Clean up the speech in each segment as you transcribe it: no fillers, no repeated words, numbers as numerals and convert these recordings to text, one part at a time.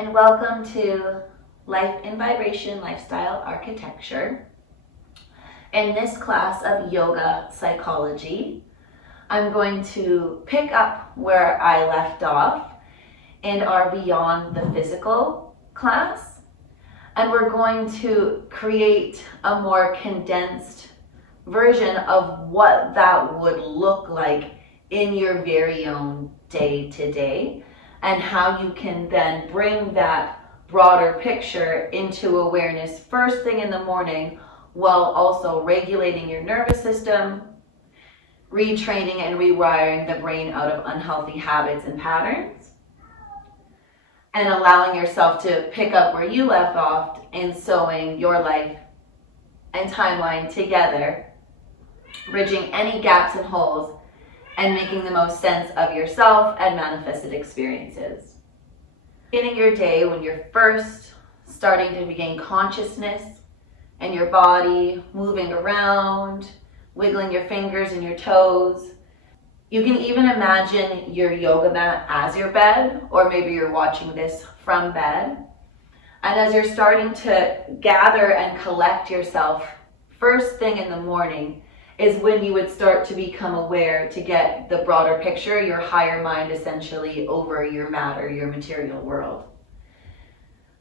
and welcome to Life in Vibration Lifestyle Architecture. In this class of yoga psychology, I'm going to pick up where I left off in our Beyond the Physical class, and we're going to create a more condensed version of what that would look like in your very own day-to-day, and how you can then bring that broader picture into awareness first thing in the morning, while also regulating your nervous system, retraining and rewiring the brain out of unhealthy habits and patterns, and allowing yourself to pick up where you left off in sewing your life and timeline together, bridging any gaps and holes, and making the most sense of yourself and manifested experiences. Beginning your day, when you're first starting to regain consciousness and your body moving around, wiggling your fingers and your toes, you can even imagine your yoga mat as your bed, or maybe you're watching this from bed. And as you're starting to gather and collect yourself first thing in the morning, is when you would start to become aware to get the broader picture, your higher mind essentially over your matter, your material world.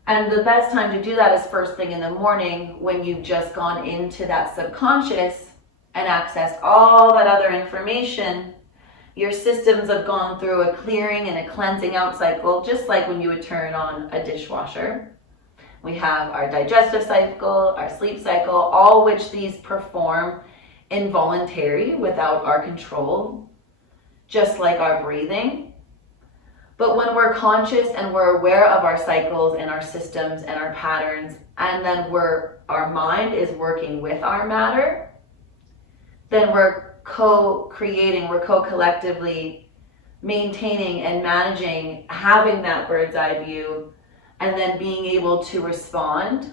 And the best time to do that is first thing in the morning, when you've just gone into that subconscious and accessed all that other information. Your systems have gone through a clearing and a cleansing out cycle, just like when you would turn on a dishwasher. We have our digestive cycle, our sleep cycle, all which these perform involuntary, without our control, just like our breathing. But when we're conscious and we're aware of our cycles and our systems and our patterns, and then our mind is working with our matter, then we're co-creating, we're co-collectively maintaining and managing, having that bird's eye view, and then being able to respond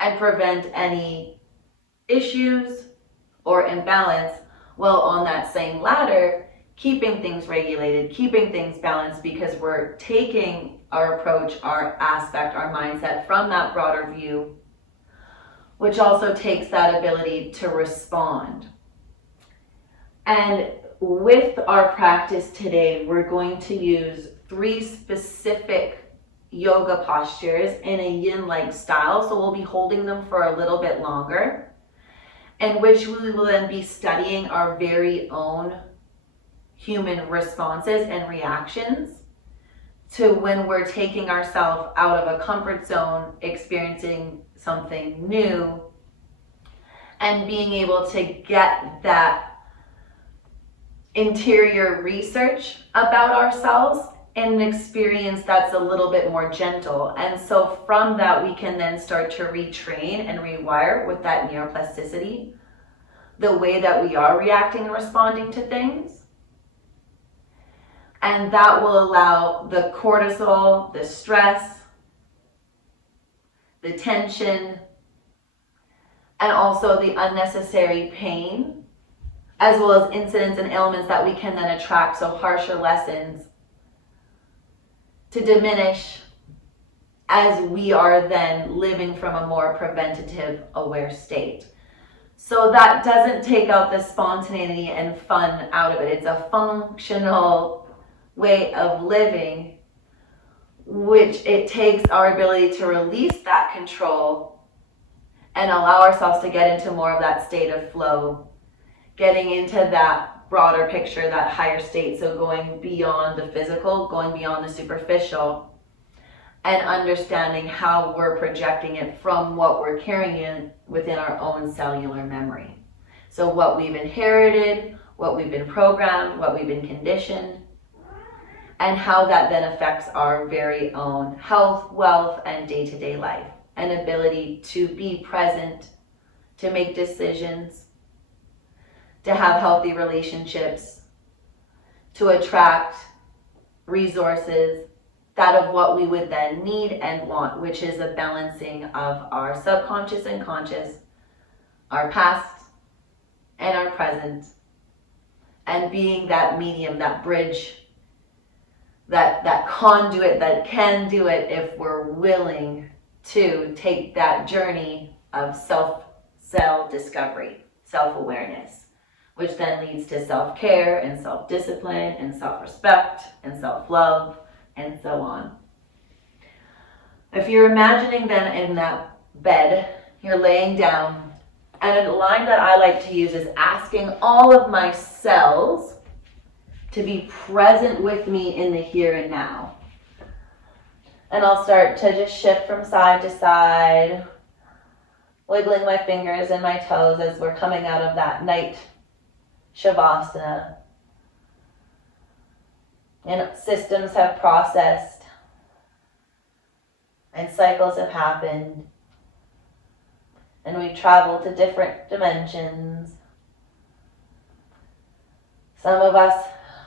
and prevent any issues or imbalance, while on that same ladder, keeping things regulated, keeping things balanced, because we're taking our approach, our aspect, our mindset from that broader view, which also takes that ability to respond. And with our practice today, we're going to use 3 specific yoga postures in a yin-like style, so we'll be holding them for a little bit longer, in which we will then be studying our very own human responses and reactions to when we're taking ourselves out of a comfort zone, experiencing something new, and being able to get that interior research about ourselves in an experience that's a little bit more gentle. And so from that, we can then start to retrain and rewire with that neuroplasticity, the way that we are reacting and responding to things. And that will allow the cortisol, the stress, the tension, and also the unnecessary pain, as well as incidents and ailments that we can then attract, so harsher lessons, to diminish as we are then living from a more preventative, aware state. So that doesn't take out the spontaneity and fun out of it. It's a functional way of living, which it takes our ability to release that control and allow ourselves to get into more of that state of flow, getting into that broader picture, that higher state. So going beyond the physical, going beyond the superficial, and understanding how we're projecting it from what we're carrying in within our own cellular memory. So what we've inherited, what we've been programmed, what we've been conditioned, and how that then affects our very own health, wealth, and day-to-day life, and ability to be present, to make decisions, to have healthy relationships, to attract resources, that of what we would then need and want, which is a balancing of our subconscious and conscious, our past and our present, and being that medium, that bridge, that conduit that can do it if we're willing to take that journey of self-discovery, self-awareness, which then leads to self-care and self-discipline and self-respect and self-love and so on. If you're imagining then in that bed, you're laying down, and a line that I like to use is asking all of my cells to be present with me in the here and now. And I'll start to just shift from side to side, wiggling my fingers and my toes as we're coming out of that night shavasana. And systems have processed, and cycles have happened, and we've traveled to different dimensions. Some of us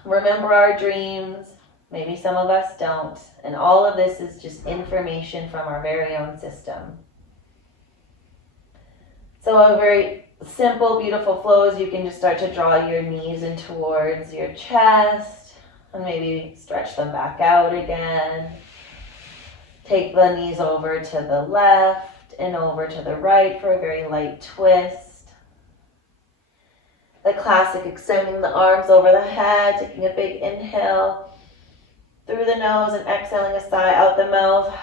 remember our dreams, maybe some of us don't, and all of this is just information from our very own system. So a very simple, beautiful flow is you can just start to draw your knees in towards your chest, and maybe stretch them back out again. Take the knees over to the left and over to the right for a very light twist. The classic extending the arms over the head, taking a big inhale through the nose and exhaling a sigh out the mouth.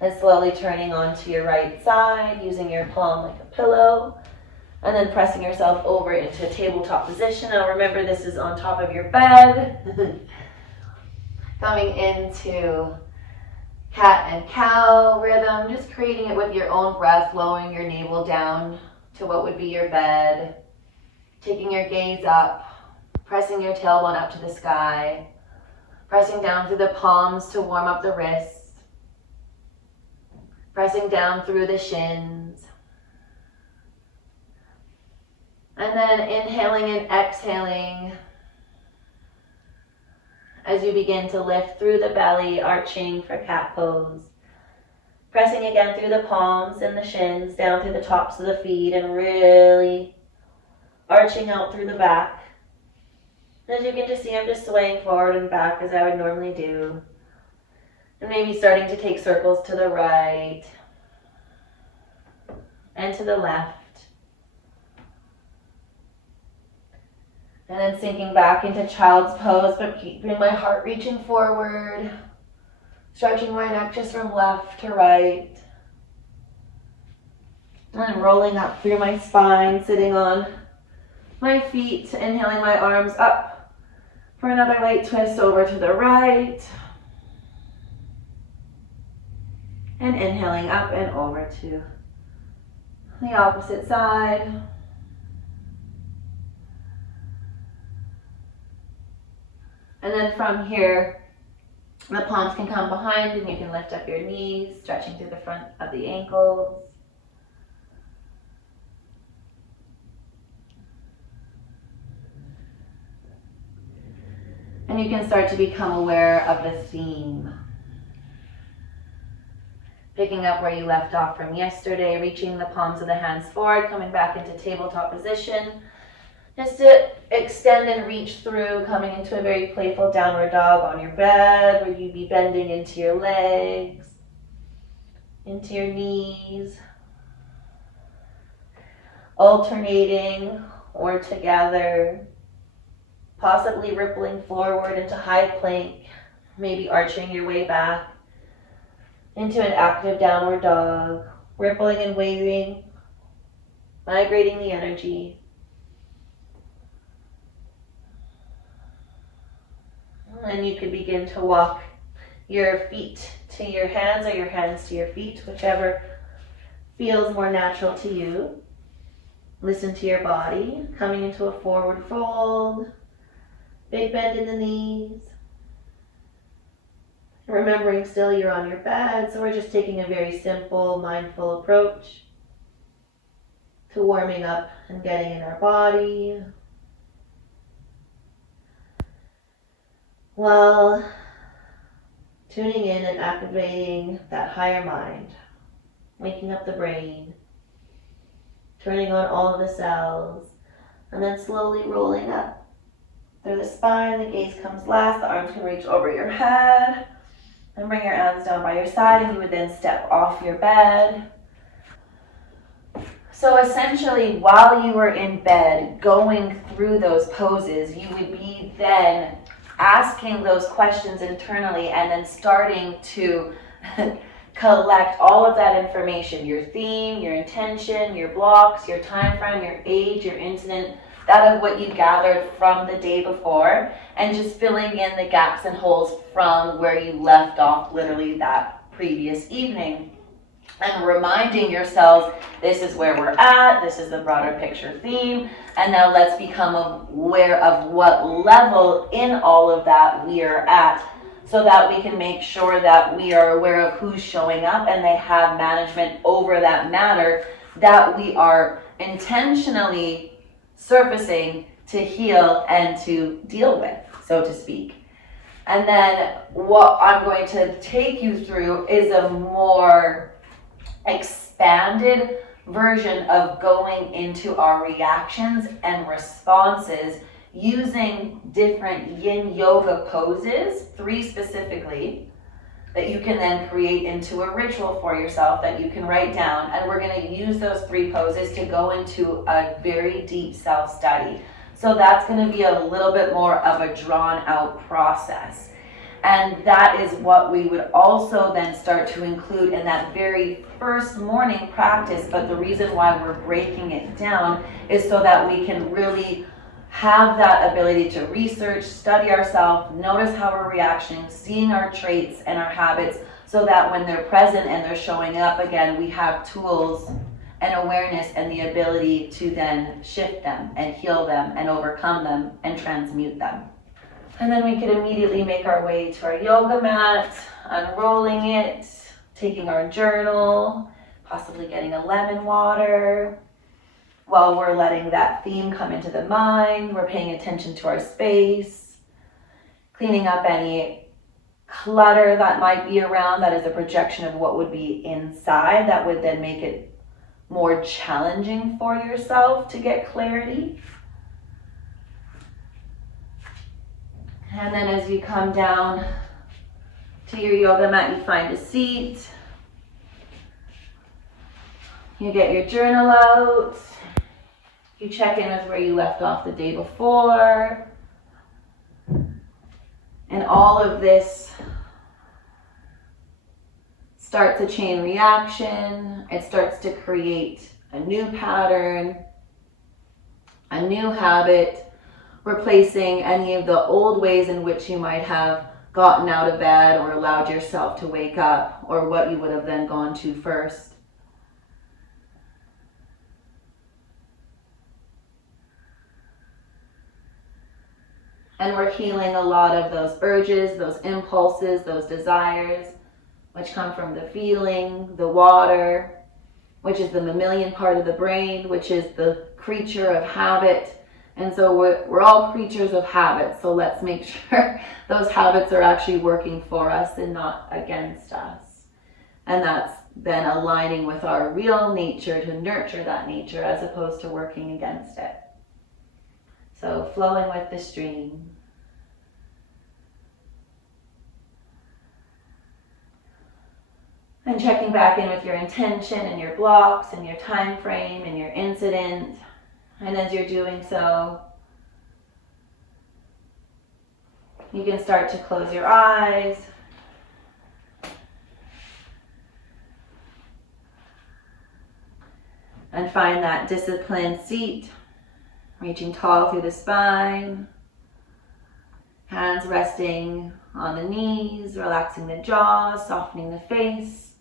And slowly turning onto your right side, using your palm like a pillow, and then pressing yourself over into a tabletop position. Now remember, this is on top of your bed. Coming into cat and cow rhythm, just creating it with your own breath, lowering your navel down to what would be your bed, taking your gaze up, pressing your tailbone up to the sky, pressing down through the palms to warm up the wrists, pressing down through the shins, and then inhaling and exhaling as you begin to lift through the belly, arching for cat pose. Pressing again through the palms and the shins, down through the tops of the feet, and really arching out through the back. As you can just see, I'm just swaying forward and back as I would normally do. And maybe starting to take circles to the right and to the left. And then sinking back into child's pose, but keeping my heart reaching forward. Stretching my neck just from left to right. And rolling up through my spine, sitting on my feet, inhaling my arms up for another light twist over to the right. And inhaling up and over to the opposite side. And then from here, the palms can come behind and you can lift up your knees, stretching through the front of the ankles. And you can start to become aware of the theme. Picking up where you left off from yesterday, reaching the palms of the hands forward, coming back into tabletop position. Just to extend and reach through, coming into a very playful downward dog on your bed, where you'd be bending into your legs, into your knees, alternating or together, possibly rippling forward into high plank, maybe arching your way back into an active downward dog, rippling and waving, migrating the energy. And you could begin to walk your feet to your hands or your hands to your feet, whichever feels more natural to you. Listen to your body, coming into a forward fold, big bend in the knees. Remembering still you're on your bed, so we're just taking a very simple, mindful approach to warming up and getting in our body. While tuning in and activating that higher mind, waking up the brain, turning on all of the cells, and then slowly rolling up through the spine. The gaze comes last. The arms can reach over your head. And bring your hands down by your side, and you would then step off your bed. So essentially, while you were in bed going through those poses, you would be then asking those questions internally and then starting to collect all of that information, your theme, your intention, your blocks, your time frame, your age, your incident, that of what you gathered from the day before, and just filling in the gaps and holes from where you left off literally that previous evening. And reminding yourselves, this is where we're at, this is the broader picture theme, and now let's become aware of what level in all of that we are at, so that we can make sure that we are aware of who's showing up and they have management over that matter that we are intentionally surfacing to heal and to deal with, so to speak. And then what I'm going to take you through is a more expanded version of going into our reactions and responses using different yin yoga poses, 3 specifically, that you can then create into a ritual for yourself that you can write down. And we're going to use those 3 poses to go into a very deep self-study. So that's going to be a little bit more of a drawn out process. And that is what we would also then start to include in that very first morning practice. But the reason why we're breaking it down is so that we can really have that ability to research, study ourselves, notice how we're reacting, seeing our traits and our habits, so that when they're present and they're showing up again, we have tools and awareness and the ability to then shift them and heal them and overcome them and transmute them. And then we could immediately make our way to our yoga mat, unrolling it, taking our journal, possibly getting a lemon water. While we're letting that theme come into the mind, we're paying attention to our space, cleaning up any clutter that might be around that is a projection of what would be inside that would then make it more challenging for yourself to get clarity. And then as you come down to your yoga mat, you find a seat. You get your journal out. You check in with where you left off the day before. And all of this starts a chain reaction. It starts to create a new pattern, a new habit, replacing any of the old ways in which you might have gotten out of bed or allowed yourself to wake up, or what you would have then gone to first. And we're healing a lot of those urges, those impulses, those desires, which come from the feeling, the water, which is the mammalian part of the brain, which is the creature of habit. And so we're all creatures of habit. So let's make sure those habits are actually working for us and not against us. And that's then aligning with our real nature to nurture that nature as opposed to working against it. So flowing with the stream. And checking back in with your intention and your blocks and your time frame and your incident. And as you're doing so, you can start to close your eyes. And find that disciplined seat, reaching tall through the spine. Hands resting on the knees, relaxing the jaw, softening the face.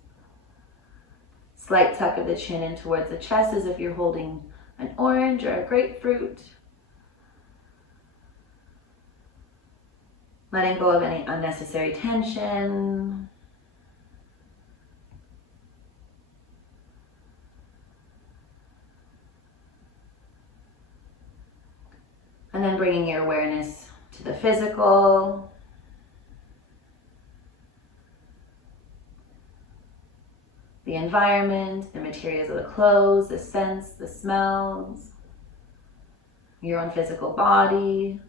Slight tuck of the chin in towards the chest as if you're holding an orange or a grapefruit. Letting go of any unnecessary tension. And then bringing your awareness to the physical. The environment, the materials of the clothes, the scents, the smells, your own physical body.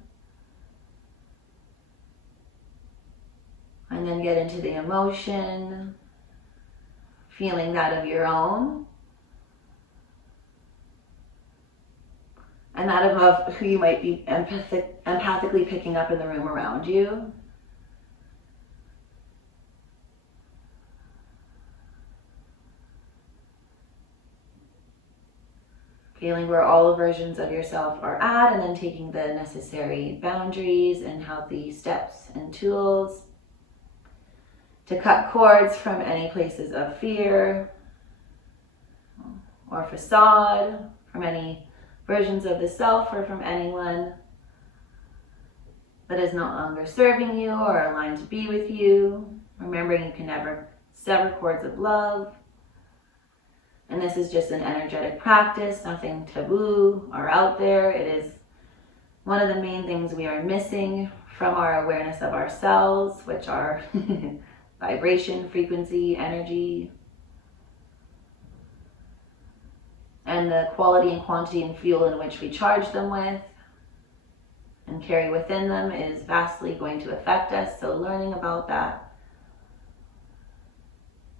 then get into the emotion, feeling that of your own, and that of who you might be empathically picking up in the room around you. Feeling where all versions of yourself are at, and then taking the necessary boundaries and healthy steps and tools to cut cords from any places of fear or facade, from any versions of the self or from anyone that is no longer serving you or aligned to be with you. Remembering you can never sever cords of love. And this is just an energetic practice, nothing taboo or out there. It is one of the main things we are missing from our awareness of ourselves, which are vibration, frequency, energy, and the quality and quantity and fuel in which we charge them with and carry within them is vastly going to affect us. So learning about that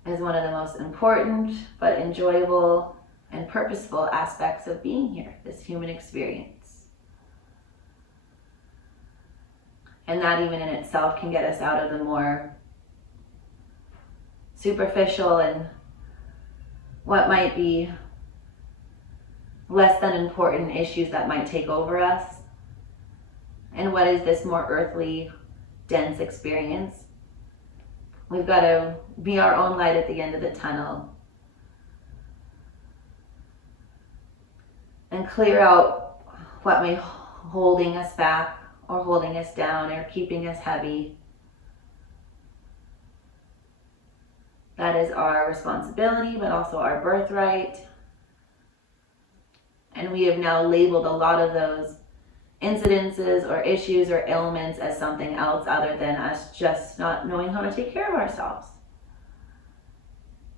is one of the most important but enjoyable and purposeful aspects of being here, this human experience. And that even in itself can get us out of the more superficial and what might be less than important issues that might take over us. And what is this more earthly, dense experience? We've got to be our own light at the end of the tunnel and clear out what may be holding us back or holding us down or keeping us heavy. That is our responsibility, but also our birthright. And we have now labeled a lot of those incidences or issues or ailments as something else other than us just not knowing how to take care of ourselves,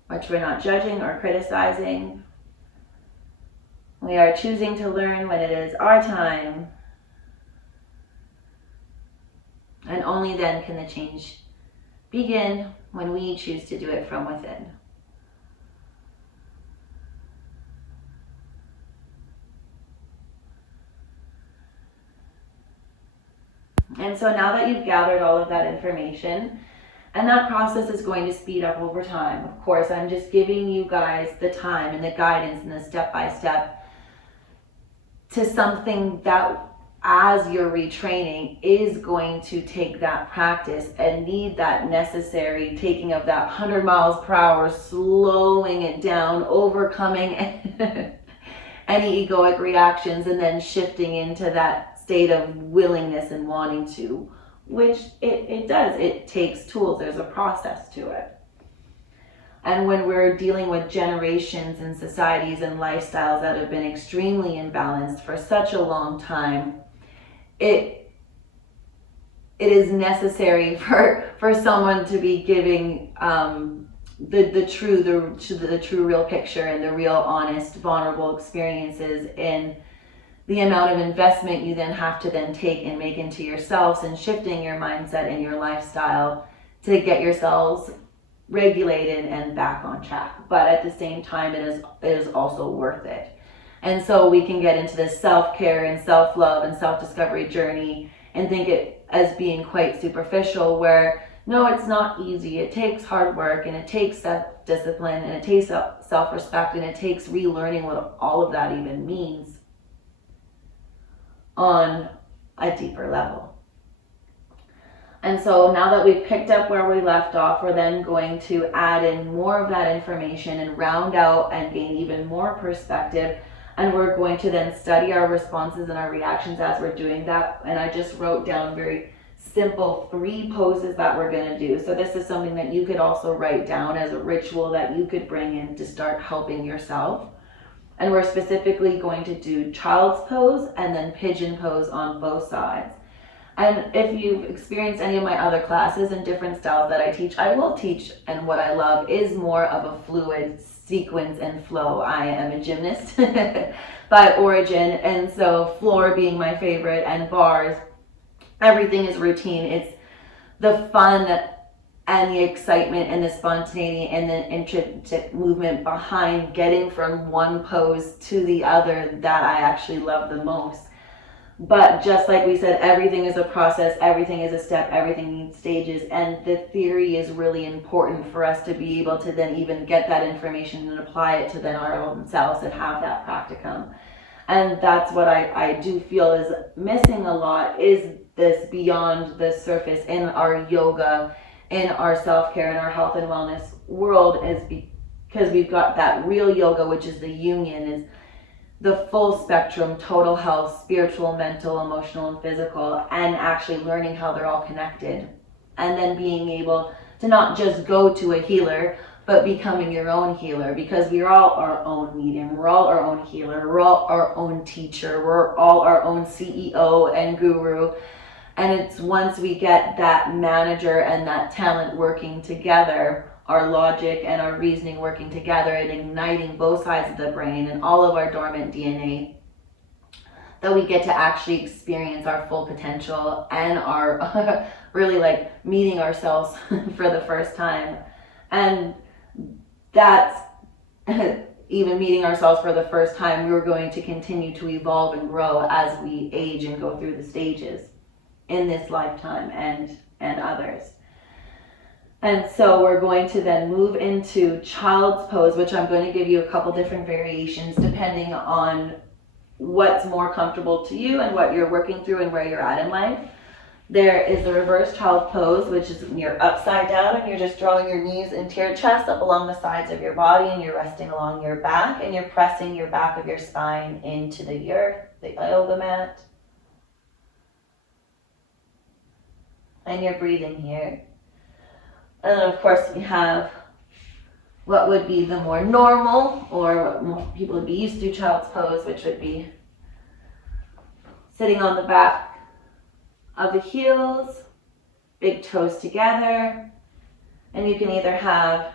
which we're not judging or criticizing. We are choosing to learn when it is our time, and only then can the change begin, when we choose to do it from within. And so now that you've gathered all of that information, and that process is going to speed up over time. Of course, I'm just giving you guys the time and the guidance and the step-by-step to something that, as you're retraining, is going to take that practice and need that necessary taking of that 100 miles per hour, slowing it down, overcoming any egoic reactions, and then shifting into that state of willingness and wanting to, which it does. It takes tools. There's a process to it. And when we're dealing with generations and societies and lifestyles that have been extremely imbalanced for such a long time, it is necessary for someone to be giving the true real picture and the real honest, vulnerable experiences in the amount of investment you then have to then take and make into yourselves and shifting your mindset and your lifestyle to get yourselves regulated and back on track. But at the same time, it is also worth it. And so we can get into this self-care and self-love and self-discovery journey and think it as being quite superficial, where no, it's not easy. It takes hard work, and it takes self-discipline, and it takes self-respect, and it takes relearning what all of that even means on a deeper level. And so now that we've picked up where we left off, we're then going to add in more of that information and round out and gain even more perspective. And we're going to then study our responses and our reactions as we're doing that. And I just wrote down very simple 3 poses that we're going to do. So this is something that you could also write down as a ritual that you could bring in to start helping yourself. And we're specifically going to do child's pose and then pigeon pose on both sides. And if you've experienced any of my other classes and different styles that I teach, I will teach, and what I love is more of a fluid sequence and flow. I am a gymnast by origin, and so floor being my favorite and bars, everything is routine. It's the fun and the excitement and the spontaneity and the intrinsic movement behind getting from one pose to the other that I actually love the most. But just like we said, everything is a process, everything is a step, everything needs stages, and the theory is really important for us to be able to then even get that information and apply it to then our own selves and have that practicum. And that's what I do feel is missing a lot, is this beyond the surface in our yoga, in our self-care, in our health and wellness world, is because we've got that real yoga, which is the union, is the full spectrum, total health, spiritual, mental, emotional, and physical, and actually learning how they're all connected. And then being able to not just go to a healer, but becoming your own healer, because we're all our own medium, we're all our own healer, we're all our own teacher, we're all our own CEO and guru. And it's once we get that manager and that talent working together, our logic and our reasoning working together and igniting both sides of the brain and all of our dormant DNA, that we get to actually experience our full potential and our really like meeting ourselves for the first time. And that's even meeting ourselves for the first time, we're going to continue to evolve and grow as we age and go through the stages in this lifetime and others. And so we're going to then move into child's pose, which I'm going to give you a couple different variations depending on what's more comfortable to you and what you're working through and where you're at in life. There is the reverse child pose, which is when you're upside down and you're just drawing your knees into your chest up along the sides of your body, and you're resting along your back, and you're pressing your back of your spine into the earth, the yoga mat. And you're breathing here. And then of course we have what would be the more normal, or what most people would be used to, child's pose, which would be sitting on the back of the heels, big toes together, and you can either have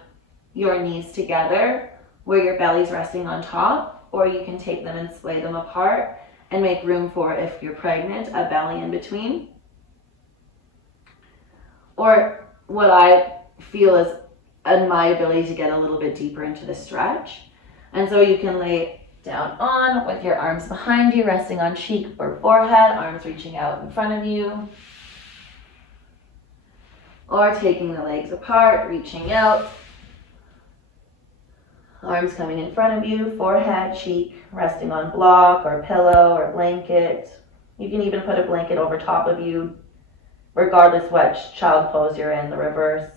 your knees together where your belly's resting on top, or you can take them and sway them apart and make room for, if you're pregnant, a belly in between. Or what I feel is my ability to get a little bit deeper into the stretch. And so you can lay down on with your arms behind you, resting on cheek or forehead, arms reaching out in front of you. Or taking the legs apart, reaching out, arms coming in front of you, forehead, cheek, resting on block or pillow or blanket. You can even put a blanket over top of you, regardless what child pose you're in, the reverse.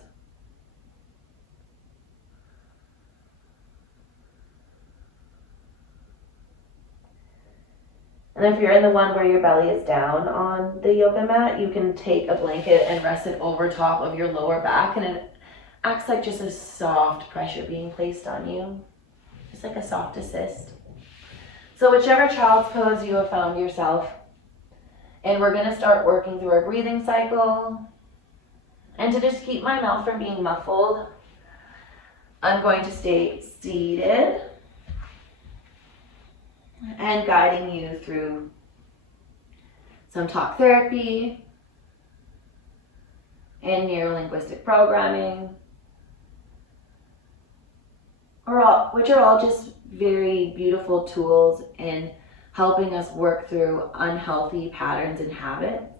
And if you're in the one where your belly is down on the yoga mat, you can take a blanket and rest it over top of your lower back, and it acts like just a soft pressure being placed on you. Just like a soft assist. So whichever child's pose you have found yourself, and we're going to start working through our breathing cycle. And to just keep my mouth from being muffled, I'm going to stay seated and guiding you through some talk therapy and neuro-linguistic programming, which are all just very beautiful tools in helping us work through unhealthy patterns and habits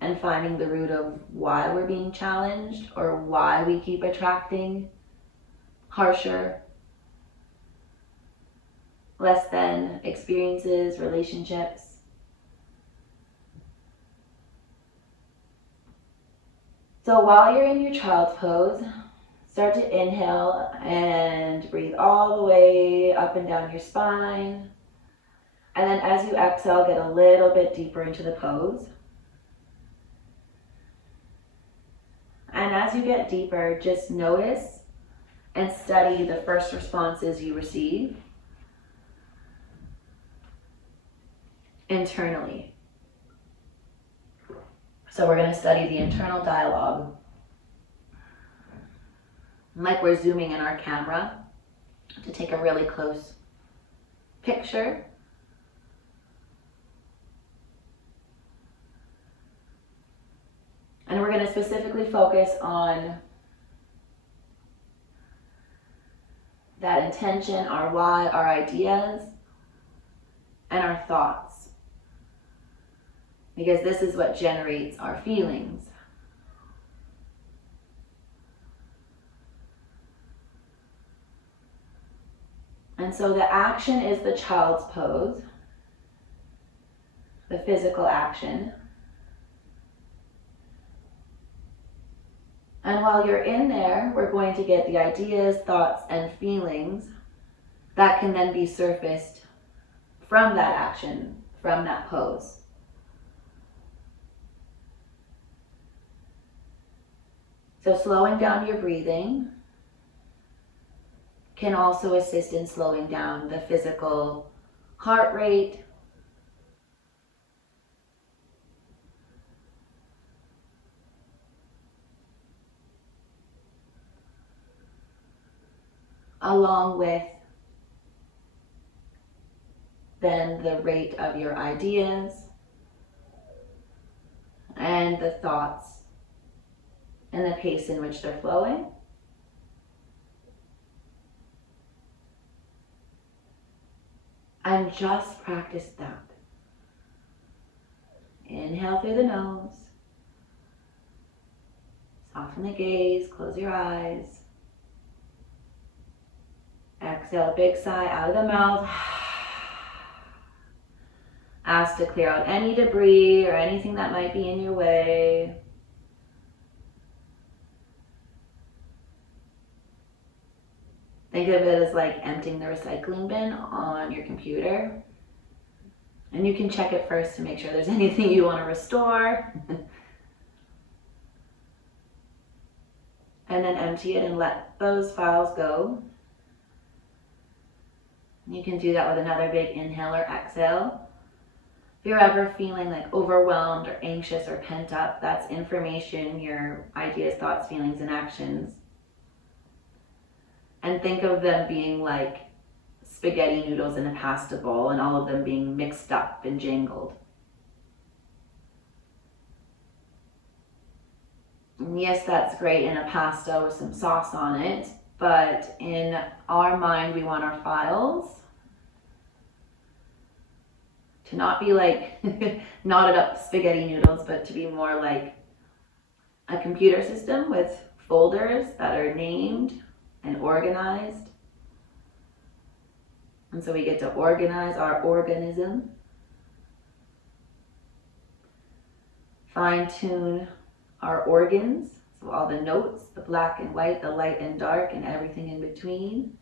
and finding the root of why we're being challenged or why we keep attracting harsher, less than experiences, relationships. So while you're in your child's pose, start to inhale and breathe all the way up and down your spine. And then as you exhale, get a little bit deeper into the pose. And as you get deeper, just notice and study the first responses you receive internally. So we're going to study the internal dialogue. Like we're zooming in our camera to take a really close picture. And we're going to specifically focus on that intention, our why, our ideas, and our thoughts. Because this is what generates our feelings. And so the action is the child's pose, the physical action. And while you're in there, we're going to get the ideas, thoughts, and feelings that can then be surfaced from that action, from that pose. So slowing down your breathing can also assist in slowing down the physical heart rate, along with then the rate of your ideas and the thoughts and the pace in which they're flowing. And just practice that. Inhale through the nose. Soften the gaze, close your eyes. Exhale, a big sigh out of the mouth. Ask to clear out any debris or anything that might be in your way. Think of it as like emptying the recycling bin on your computer. And you can check it first to make sure there's anything you want to restore. And then empty it and let those files go. You can do that with another big inhale or exhale. If you're ever feeling like overwhelmed or anxious or pent up, that's information, your ideas, thoughts, feelings, and actions. And think of them being like spaghetti noodles in a pasta bowl and all of them being mixed up and jangled. And yes, that's great in a pasta with some sauce on it, but in our mind, we want our files to not be like knotted up spaghetti noodles, but to be more like a computer system with folders that are named and organized. And so we get to organize our organism, fine-tune our organs, so all the notes, the black and white, the light and dark, and everything in between.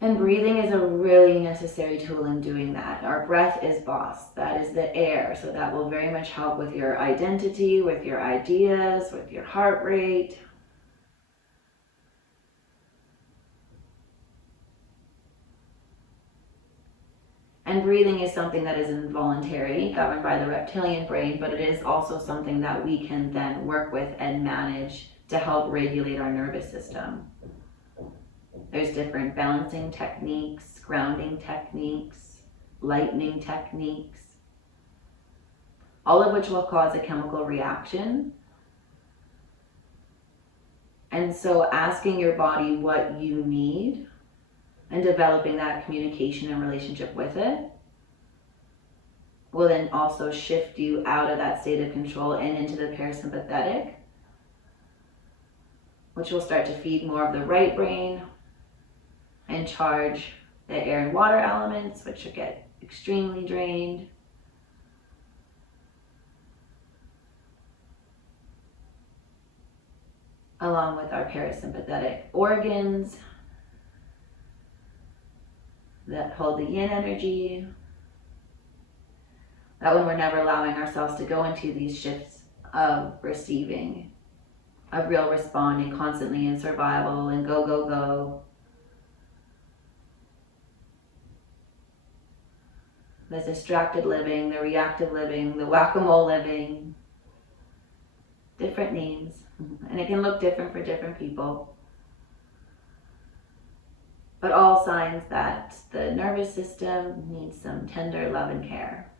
And breathing is a really necessary tool in doing that. Our breath is boss. That is the air. So that will very much help with your identity, with your ideas, with your heart rate. And breathing is something that is involuntary, governed by the reptilian brain, but it is also something that we can then work with and manage to help regulate our nervous system. There's different balancing techniques, grounding techniques, lightning techniques, all of which will cause a chemical reaction. And so asking your body what you need and developing that communication and relationship with it will then also shift you out of that state of control and into the parasympathetic, which will start to feed more of the right brain and charge the air and water elements, which will get extremely drained. Along with our parasympathetic organs that hold the yin energy. That when we're never allowing ourselves to go into these shifts of receiving, of real responding, constantly in survival and go, go, go. There's distracted living, the reactive living, the whack-a-mole living, different names. And it can look different for different people. but all signs that the nervous system needs some tender love and care.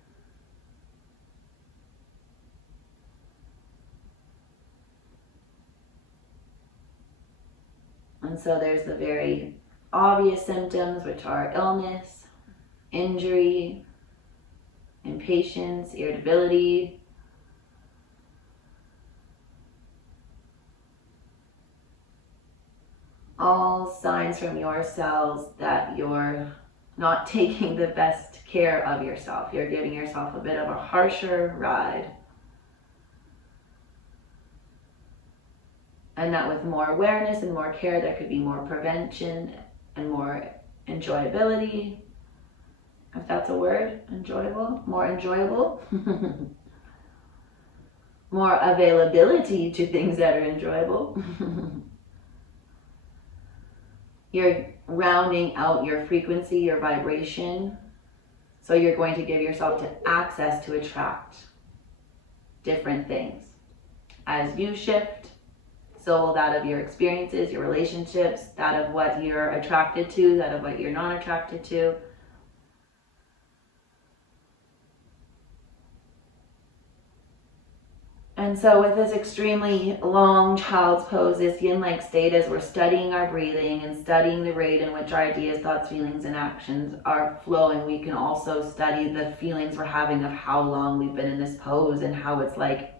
And so there's the very obvious symptoms, which are illness, injury, impatience, irritability. All signs from your cells that you're not taking the best care of yourself. You're giving yourself a bit of a harsher ride. And that with more awareness and more care, there could be more prevention and more enjoyability. If that's a word, enjoyable, more enjoyable. More availability to things that are enjoyable. You're rounding out your frequency, your vibration. So you're going to give yourself access to attract different things. As you shift, so will that of your experiences, your relationships, that of what you're attracted to, that of what you're not attracted to. And so with this extremely long child's pose, this yin-like state, as we're studying our breathing and studying the rate in which our ideas, thoughts, feelings, and actions are flowing, we can also study the feelings we're having of how long we've been in this pose and how it's like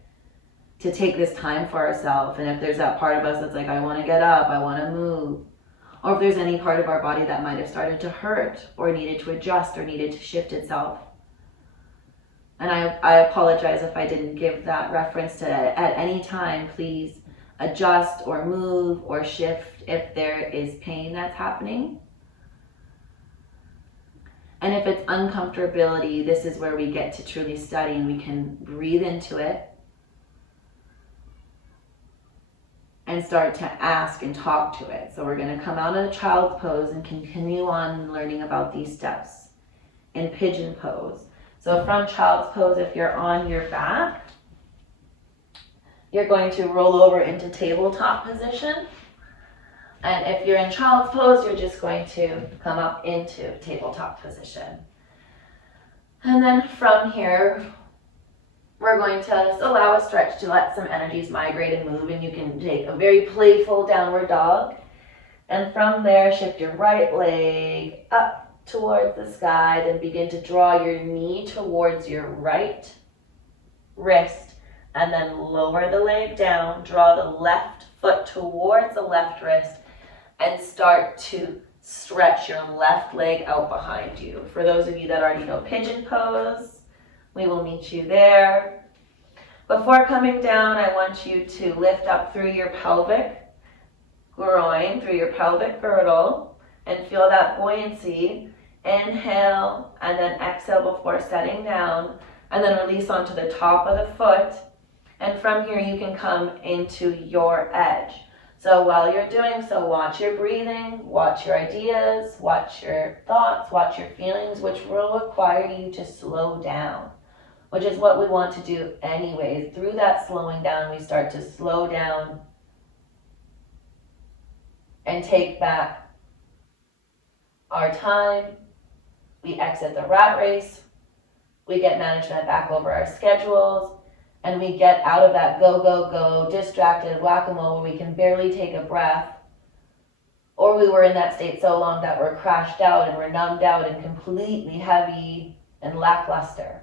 to take this time for ourselves. And if there's that part of us that's like, I want to get up, I want to move. Or if there's any part of our body that might have started to hurt or needed to adjust or needed to shift itself. And I apologize if I didn't give that reference to at any time. Please adjust or move or shift if there is pain that's happening. And if it's uncomfortability, this is where we get to truly study and we can breathe into it and start to ask and talk to it. So we're going to come out of the child's pose and continue on learning about these steps in pigeon pose. So from child's pose, if you're on your back, you're going to roll over into tabletop position. And if you're in child's pose, you're just going to come up into tabletop position. And then from here, we're going to allow a stretch to let some energies migrate and move. And you can take a very playful downward dog. And from there, shift your right leg up towards the sky, then begin to draw your knee towards your right wrist, and then lower the leg down, draw the left foot towards the left wrist, and start to stretch your left leg out behind you. For those of you that already know pigeon pose, we will meet you there. Before coming down, I want you to lift up through your pelvic groin, through your pelvic girdle, and feel that buoyancy. Inhale and then exhale before setting down, and then release onto the top of the foot. And from here you can come into your edge. So while you're doing so, watch your breathing, watch your ideas, watch your thoughts, watch your feelings, which will require you to slow down, which is what we want to do anyways. Through that slowing down, we start to slow down and take back our time. We exit the rat race, we get management back over our schedules, and we get out of that go, go, go, distracted whack-a-mole where we can barely take a breath, or we were in that state so long that we're crashed out and we're numbed out and completely heavy and lackluster.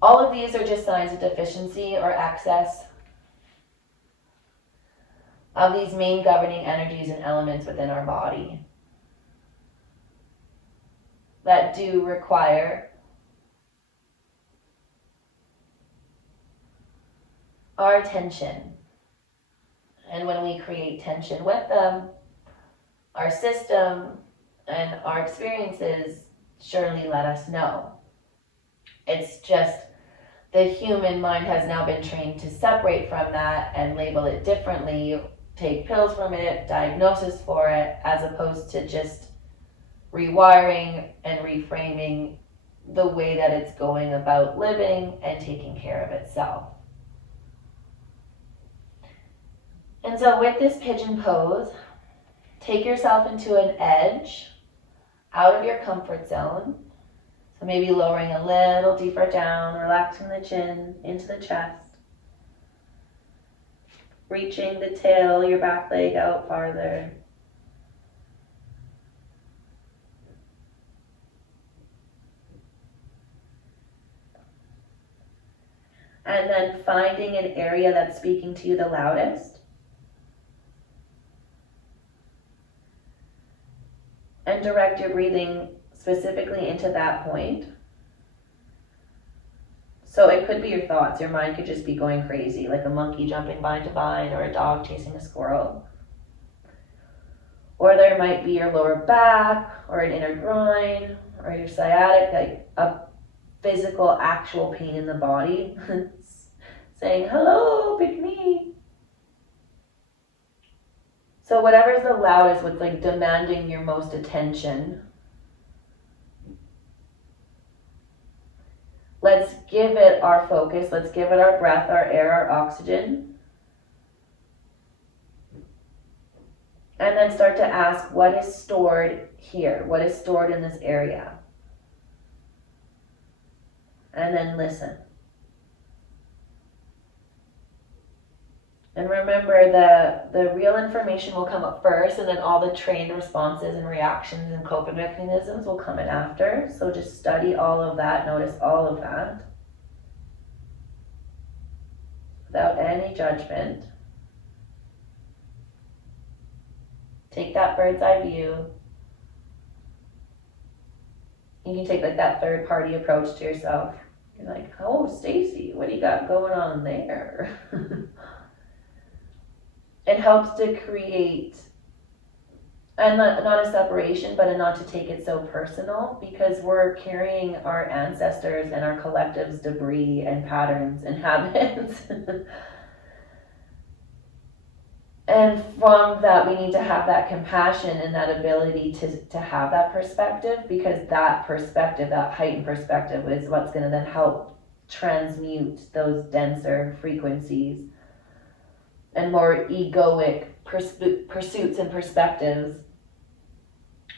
All of these are just signs of deficiency or excess of these main governing energies and elements within our body that do require our attention. And when we create tension with them, our system and our experiences surely let us know. It's just the human mind has now been trained to separate from that and label it differently, take pills from it, diagnosis for it, as opposed to just rewiring and reframing the way that it's going about living and taking care of itself. And so with this pigeon pose, Take yourself into an edge out of your comfort zone. So maybe lowering a little deeper down, relaxing the chin into the chest. Reaching the tail, your back leg out farther. And then finding an area that's speaking to you the loudest. And direct your breathing specifically into that point. So it could be your thoughts. Your mind could just be going crazy, like a monkey jumping vine to vine or a dog chasing a squirrel. Or there might be your lower back or an inner groin or your sciatic, like a physical, actual pain in the body saying, hello, pick me. So whatever's the loudest, what's like demanding your most attention, let's give it our focus. Let's give it our breath, our air, our oxygen. And then start to ask, what is stored here? What is stored in this area? And then listen. And remember that the real information will come up first, and then all the trained responses and reactions and coping mechanisms will come in after. So just study all of that, notice all of that, without any judgment. Take that bird's eye view. You can take like that third party approach to yourself. You're like, oh, Stacy, what do you got going on there? It helps to create, and not a separation, but not to take it so personal, because we're carrying our ancestors and our collective's debris and patterns and habits. And from that, we need to have that compassion and that ability to have that perspective, because that perspective, that heightened perspective, is what's going to then help transmute those denser frequencies and more egoic pursuits and perspectives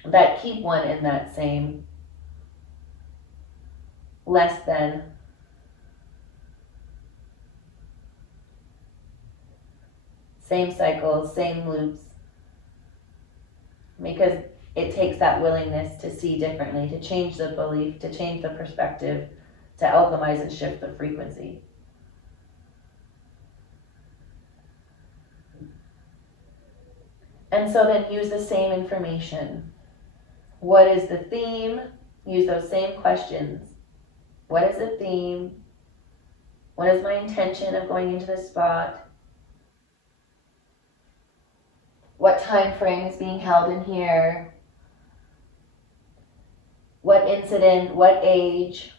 that keep one in that same less than, same cycles, same loops, because it takes that willingness to see differently, to change the belief, to change the perspective, to alchemize and shift the frequency. And so then use the same information. What is the theme? Use those same questions. What is the theme? What is my intention of going into this spot? What time frame is being held in here? What incident? What age?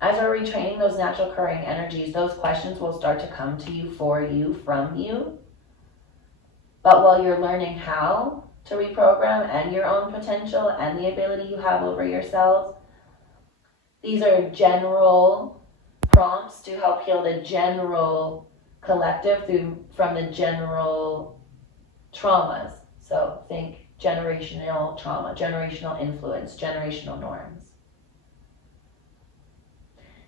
As we're retraining those natural occurring energies, those questions will start to come to you, for you, from you. But while you're learning how to reprogram and your own potential and the ability you have over yourselves, these are general prompts to help heal the general collective from the general traumas. So think generational trauma, generational influence, generational norms.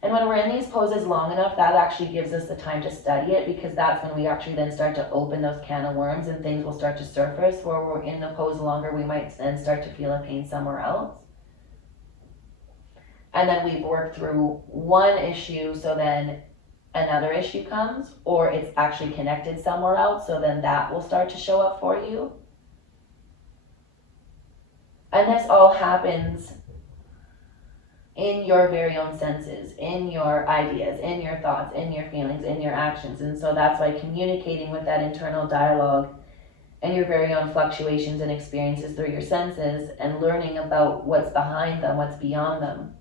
And when we're in these poses long enough, that actually gives us the time to study it, because that's when we actually then start to open those can of worms and things will start to surface. Where we're in the pose longer, we might then start to feel a pain somewhere else. And then we've worked through one issue, so then another issue comes, or it's actually connected somewhere else, so then that will start to show up for you. And this all happens in your very own senses, in your ideas, in your thoughts, in your feelings, in your actions. And so that's why communicating with that internal dialogue and your very own fluctuations and experiences through your senses, and learning about what's behind them, what's beyond them,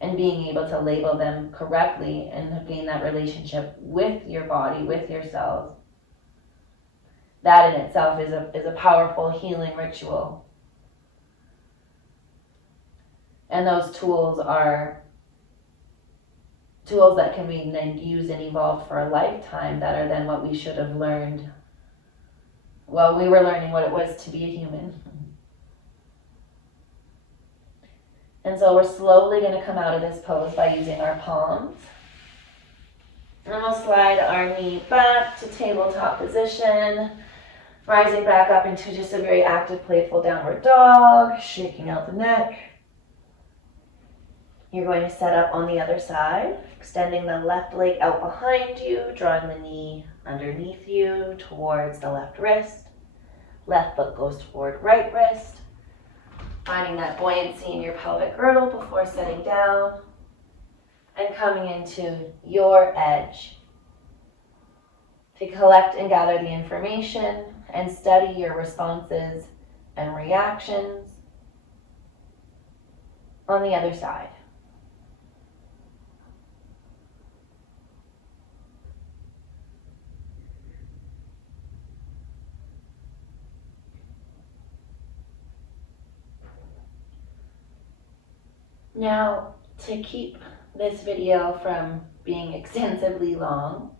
and being able to label them correctly and gain that relationship with your body, with yourselves, that in itself is a powerful healing ritual. And those tools are tools that can be then used and evolved for a lifetime that are then what we should have learned while we were learning what it was to be a human. And so we're slowly going to come out of this pose by using our palms. And we'll slide our knee back to tabletop position, rising back up into just a very active, playful downward dog, shaking out the neck. You're going to set up on the other side, extending the left leg out behind you, drawing the knee underneath you towards the left wrist. Left foot goes toward right wrist. Finding that buoyancy in your pelvic girdle before setting down. And coming into your edge to collect and gather the information and study your responses and reactions on the other side. Now, to keep this video from being extensively long,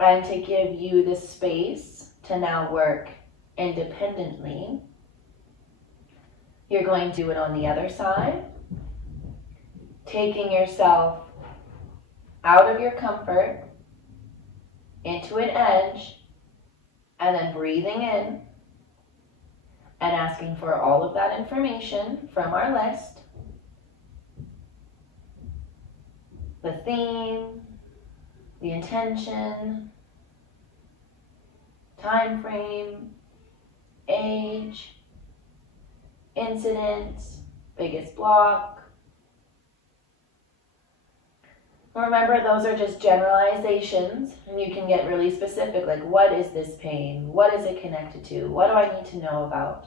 and to give you the space to now work independently, you're going to do it on the other side, taking yourself out of your comfort into an edge, and then breathing in and asking for all of that information from our list. The theme, the intention, time frame, age, incident, biggest block. Remember, those are just generalizations, and you can get really specific, like what is this pain? What is it connected to? What do I need to know about?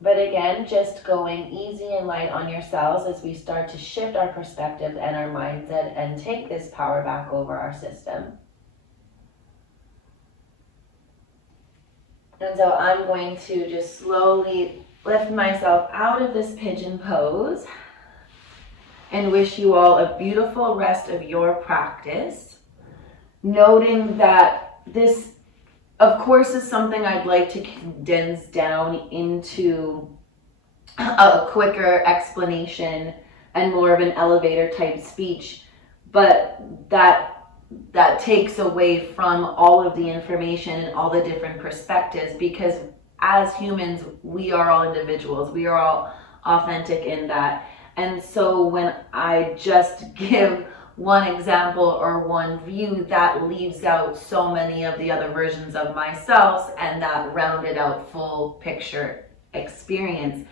But again, just going easy and light on yourselves as we start to shift our perspective and our mindset and take this power back over our system. And so I'm going to just slowly lift myself out of this pigeon pose and wish you all a beautiful rest of your practice, noting that this, of course, is something I'd like to condense down into a quicker explanation and more of an elevator type speech, but that takes away from all of the information and all the different perspectives, because as humans, we are all individuals. We are all authentic in that. And so when I just give one example or one view, that leaves out so many of the other versions of myself and that rounded out full picture experience.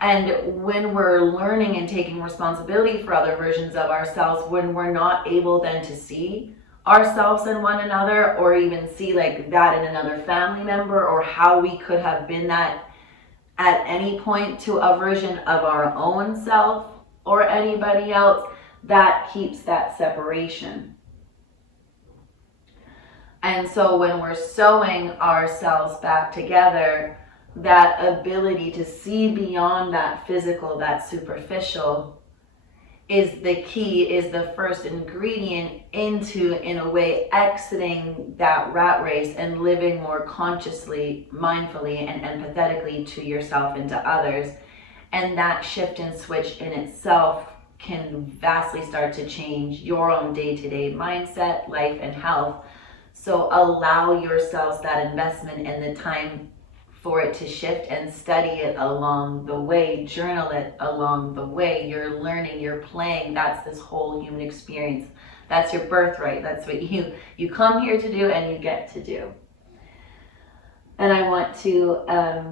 And when we're learning and taking responsibility for other versions of ourselves, when we're not able then to see ourselves in one another, or even see like that in another family member, or how we could have been that at any point to a version of our own self or anybody else, that keeps that separation. And so when we're sewing ourselves back together, that ability to see beyond that physical, that superficial, is the key, is the first ingredient into, in a way, exiting that rat race and living more consciously, mindfully, and empathetically to yourself and to others. And that shift and switch in itself can vastly start to change your own day-to-day mindset, life, and health. So allow yourselves that investment and the time for it to shift, and study it along the way, journal it along the way. You're learning, you're playing. That's this whole human experience. That's your birthright. That's what you come here to do and you get to do. And I want to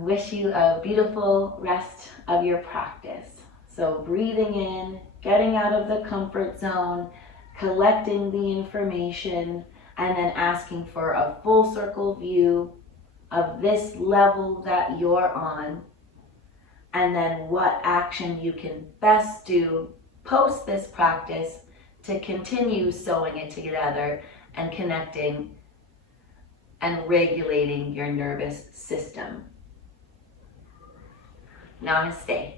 wish you a beautiful rest of your practice. So breathing in, getting out of the comfort zone, collecting the information, and then asking for a full circle view of this level that you're on, and then what action you can best do post this practice to continue sewing it together and connecting and regulating your nervous system. Namaste.